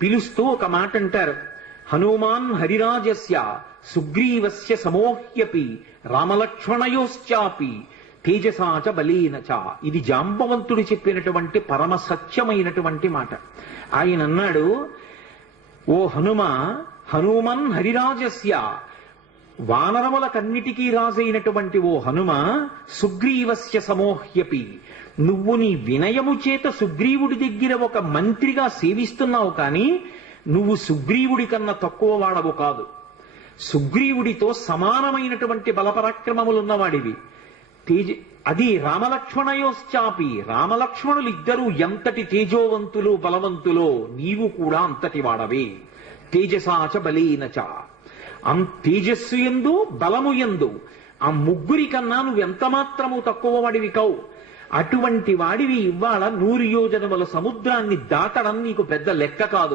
పిలుస్తూ ఒక మాట అంటారు, హనుమాన్ హరిరాజస్య సుగ్రీవస్య సమోహ్యపి రామలక్ష్మణయోశ్చాపి తేజసాచ బలేనచ. ఇది జాంబవంతుడు చెప్పినటువంటి పరమ సత్యమైనటువంటి మాట. ఆయన అన్నాడు, ఓ హనుమన్ హరిరాజస్య, వానరములకన్నిటికీ రాజైనటువంటి ఓ హనుమ, సుగ్రీవస్య సమోహ్యపి, నువ్వు నీ వినయము చేత సుగ్రీవుడి దగ్గర ఒక మంత్రిగా సేవిస్తున్నావు, కానీ నువ్వు సుగ్రీవుడి కన్నా తక్కువ వాడవు కాదు. సుగ్రీవుడితో సమానమైనటువంటి బలపరాక్రమములున్నవాడివి. అది రామలక్ష్మణయోశ్చాపి, రామలక్ష్మణులిద్దరూ ఎంతటి తేజోవంతులు బలవంతులో నీవు కూడా అంతటి వాడవే. తేజసాచ బలేనచ, తేజస్సు యందు బలము యందు ఆ ముగ్గురి కన్నా నువ్వెంత మాత్రము తక్కువ వాడివి కావు. అటువంటి వాడివి ఇవాళ 100 యోజనముల సముద్రాన్ని దాటడం నీకు పెద్ద లెక్క కాదు.